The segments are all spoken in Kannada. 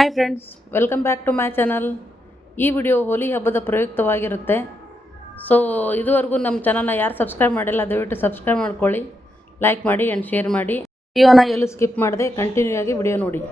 Hi friends, welcome back to my channel. ಈ ವಿಡಿಯೋ ಹೋಲಿ ಹಬ್ಬದ ಪ್ರಯುಕ್ತವಾಗಿರುತ್ತೆ. ಸೊ ಇದುವರೆಗೂ ನಮ್ಮ ಚಾನಲ್ನ ಯಾರು ಸಬ್ಸ್ಕ್ರೈಬ್ ಮಾಡಿಲ್ಲ ದಯವಿಟ್ಟು ಸಬ್ಸ್ಕ್ರೈಬ್ ಮಾಡ್ಕೊಳ್ಳಿ, ಲೈಕ್ ಮಾಡಿ ಆ್ಯಂಡ್ ಶೇರ್ ಮಾಡಿ. ವಿಡಿಯೋನ ಎಲ್ಲೂ ಸ್ಕಿಪ್ ಮಾಡದೆ ಕಂಟಿನ್ಯೂ ಆಗಿ ವಿಡಿಯೋ ನೋಡಿ.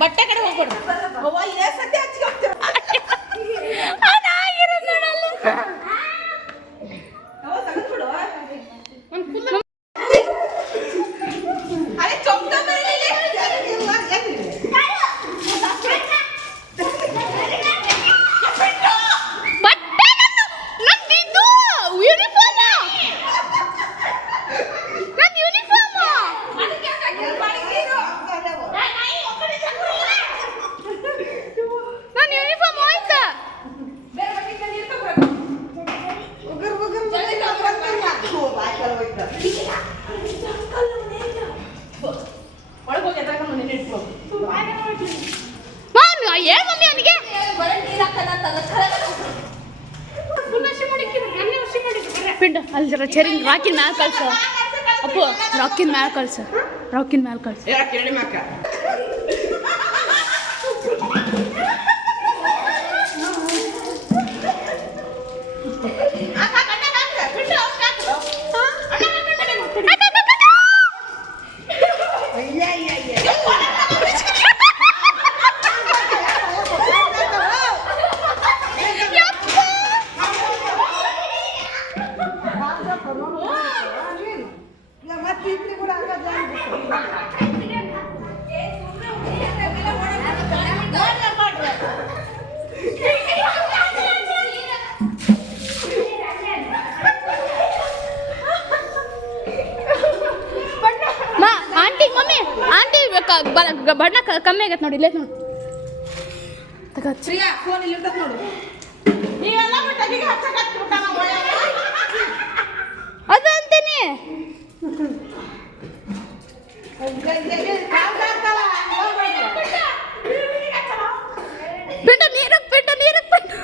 ಬಟ್ಟೆ ಕಡೆ ಹೋಗ್ಬಿಡ್ರಿ. ಅಲ್ಲಿ ಜರ ಚರಿಂಗ್ ರಾಕಿನ ಮ್ಯಾಲ ಕಳ್ಸ ಅಪ್ಪು, ರಾಕಿನ ಮ್ಯಾಲ ಕಳ್ಸ, ರಾಕಿನ ಮ್ಯಾಲ ಕಳ್ಸ. ಬಣ್ಣ ಕಮ್ಮಿ ಆಗತ್ತೆ ನೋಡಿ, ಇಲ್ಲೇ ನೋಡಿ. ಅದು ಅಂತೀನಿ ಬಿಟ್ಟು ನೀರಕ್ಕೆ ಬಿಟ್ಟು ನೀರಕ್ಕೆ ಬಿಟ್ಟು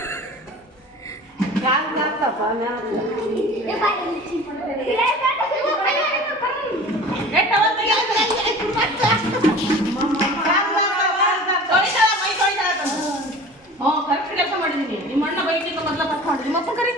ಕರೆಕ್ಟ್ ಕೆಲಸ ಮಾಡಿದೀನಿ. ನಿಮ್ಮ ಅಣ್ಣ ಬೈಕಿಂದ ಮೊದಲ ಕಟ್ ಮಾಡಿ ನಿಮ್ಮ ಅಪ್ಪ ಕರಿ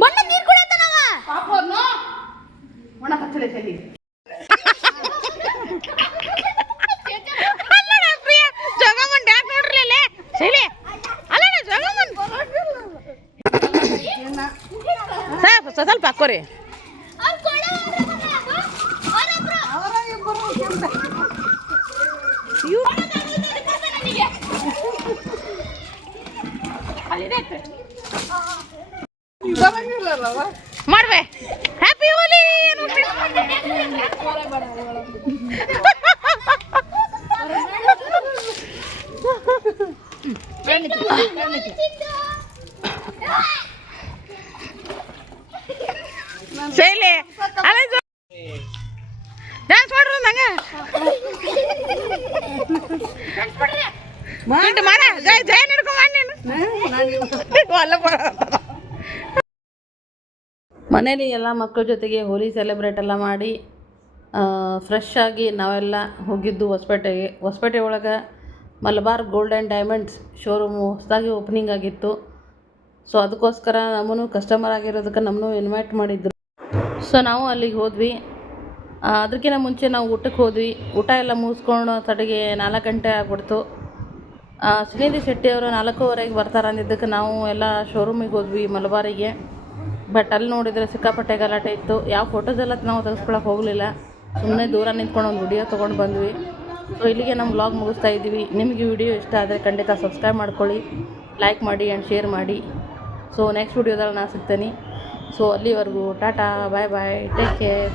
ಬಣ್ಣ ನೀರು ಕುಡಿಯತ್ತಾನವ ಒಣ ಕಚ್ಚಲೆ ಚಲಿ ಸ್ವಲ್ಪ ಹಾಕೋರಿ ಮಾಡ್ಬೇ ಹ್ಯಾಪಿ ಹೋಲಿ ಶೈಲಿ ಡ್ಯಾನ್ಸ್ ಮಾಡ್ರಿ ನಂಗೆ ಮಾಡ ಜಯ ಜಯ ನಡ್ಕೊ ಮಾಡಿ ಮನೇಲಿ ಎಲ್ಲ ಮಕ್ಕಳ ಜೊತೆಗೆ ಹೋಲಿ ಸೆಲೆಬ್ರೇಟ್ ಎಲ್ಲ ಮಾಡಿ ಫ್ರೆಶ್ ಆಗಿ ನಾವೆಲ್ಲ ಹೋಗಿದ್ದು ಹೊಸಪೇಟೆ ಒಳಗೆ Malabar gold and diamonds showroom ಹೊಸದಾಗಿ ಓಪನಿಂಗ್ ಆಗಿತ್ತು. ಸೊ ಅದಕ್ಕೋಸ್ಕರ ನಮ್ಮನ್ನು ಕಸ್ಟಮರ್ ಆಗಿರೋದಕ್ಕೆ ನಮ್ಮನ್ನು ಇನ್ವೈಟ್ ಮಾಡಿದ್ರು. ಸೊ ನಾವು ಅಲ್ಲಿಗೆ ಹೋದ್ವಿ. ಅದಕ್ಕಿಂತ ಮುಂಚೆ ನಾವು ಊಟಕ್ಕೆ ಹೋದ್ವಿ. ಊಟ ಎಲ್ಲ ಮುಗಿಸ್ಕೊಂಡು ತಡೆಗೆ 4 ಗಂಟೆ ಆಗ್ಬಿಡ್ತು. ಸುನಿಧಿ ಶೆಟ್ಟಿಯವರು 4:15 ಬರ್ತಾರೆ ಅಂದಿದ್ದಕ್ಕೆ ನಾವು ಎಲ್ಲ ಶೋರೂಮಿಗೆ ಹೋದ್ವಿ ಮಲಬಾರಿಗೆ. ಬಟ್ ಅಲ್ಲಿ ನೋಡಿದರೆ ಸಿಕ್ಕಾಪಟ್ಟೆ ಗಲಾಟೆ ಇತ್ತು. ಯಾವ ಫೋಟೋಸ್ ಎಲ್ಲ ನಾವು ತೆಗೆಸ್ಕೊಳಕ್ಕೆ ಹೋಗಲಿಲ್ಲ. ಸುಮ್ಮನೆ ದೂರ ನಿಂತ್ಕೊಂಡು ಒಂದು ವಿಡಿಯೋ ತೊಗೊಂಡು ಬಂದ್ವಿ. ಸೊ ಇಲ್ಲಿಗೆ ನಮ್ಮ ವ್ಲಾಗ್ ಮುಗಿಸ್ತಾ ಇದ್ದೀವಿ. ನಿಮಗೆ ವಿಡಿಯೋ ಇಷ್ಟ ಆದರೆ ಖಂಡಿತ ಸಬ್ಸ್ಕ್ರೈಬ್ ಮಾಡ್ಕೊಳ್ಳಿ, ಲೈಕ್ ಮಾಡಿ ಆ್ಯಂಡ್ ಶೇರ್ ಮಾಡಿ. ಸೊ ನೆಕ್ಸ್ಟ್ ವಿಡಿಯೋದಲ್ಲಿ ನಾನು ಸಿಗ್ತೇನೆ. ಸೊ ಅಲ್ಲಿವರೆಗೂ ಟಾಟಾ, ಬಾಯ್ ಬಾಯ್, ಟೇಕ್ ಕೇರ್.